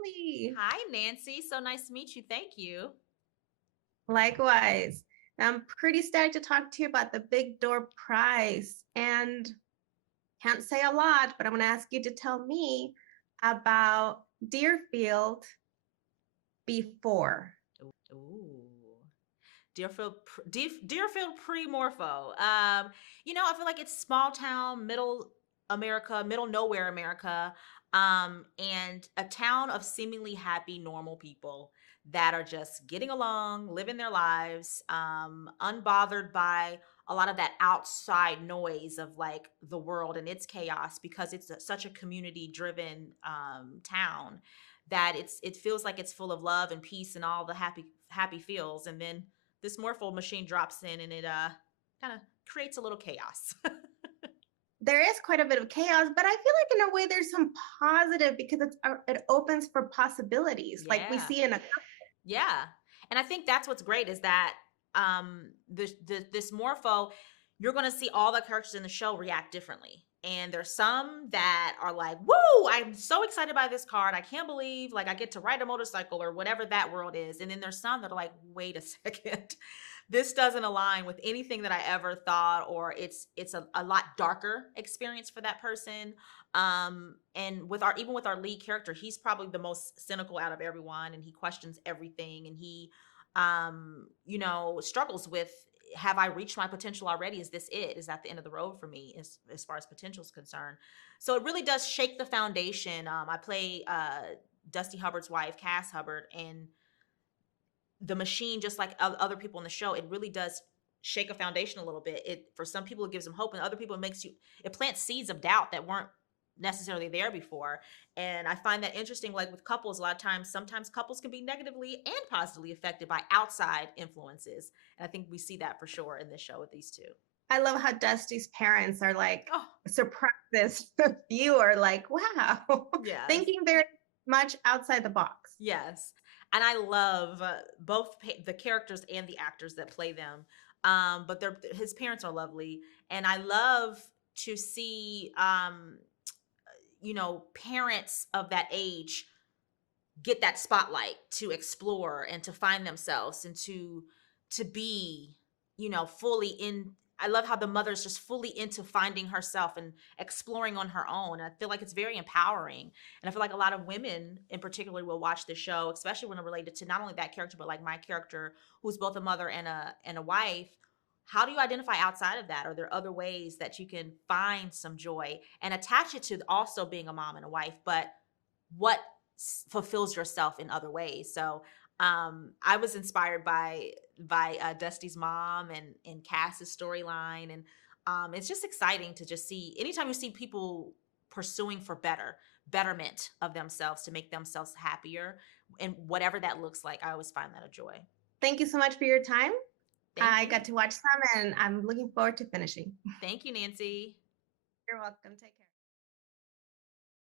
Lovely. Hi, Nancy. So nice to meet you. Thank you. Likewise. I'm pretty stoked to talk to you about the Big Door Prize. And can't say a lot, but I'm going to ask you to tell me about Deerfield before. Ooh. Deerfield pre-morpho. I feel like it's small town, middle America, middle nowhere America, and a town of seemingly happy, normal people that are just getting along, living their lives, unbothered by a lot of that outside noise of like the world and its chaos because it's such a community-driven town that it feels like it's full of love and peace and all the happy feels, and then this morphle machine drops in and it kind of creates a little chaos. There is quite a bit of chaos, but I feel like in a way there's some positive because it opens for possibilities, like we Yeah. see in a. Yeah. And I think that's what's great is that this morpho, you're going to see all the characters in the show react differently. And there's some that are like, woo, I'm so excited by this card. I can't believe like I get to ride a motorcycle or whatever that world is. And then there's some that are like, wait a second. This doesn't align with anything that I ever thought, or it's a lot darker experience for that person. And with our even with our lead character, he's probably the most cynical out of everyone, and he questions everything, and he struggles with, have I reached my potential already? Is this it? Is that the end of the road for me as far as potential is concerned? So it really does shake the foundation. I play Dusty Hubbard's wife, Cass Hubbard, and the machine, just like other people in the show, it really does shake a foundation a little bit. It, for some people, it gives them hope, and other people, it plants seeds of doubt that weren't necessarily there before. And I find that interesting. Like with couples, a lot of times, sometimes couples can be negatively and positively affected by outside influences, and I think we see that for sure in this show with these two. I love how Dusty's parents are like Oh, surprised this viewer, like, wow, yes. thinking very much outside the box. Yes. And I love both the characters and the actors that play them. But his parents are lovely. And I love to see, parents of that age get that spotlight to explore and to find themselves and to be, fully in. I love how the mother's just fully into finding herself and exploring on her own. I feel like it's very empowering. And I feel like a lot of women in particular will watch the show, especially when they're related to not only that character, but like my character, who's both a mother and a wife. How do you identify outside of that? Are there other ways that you can find some joy and attach it to also being a mom and a wife? But what fulfills yourself in other ways? So I was inspired by Dusty's mom and Cass's storyline, and it's just exciting to just see. Anytime you see people pursuing for betterment of themselves to make themselves happier, and whatever that looks like, I always find that a joy. Thank you so much for your time. Thank I got you. to watch some and I'm looking forward to finishing. Thank you, Nancy. You're welcome. Take care.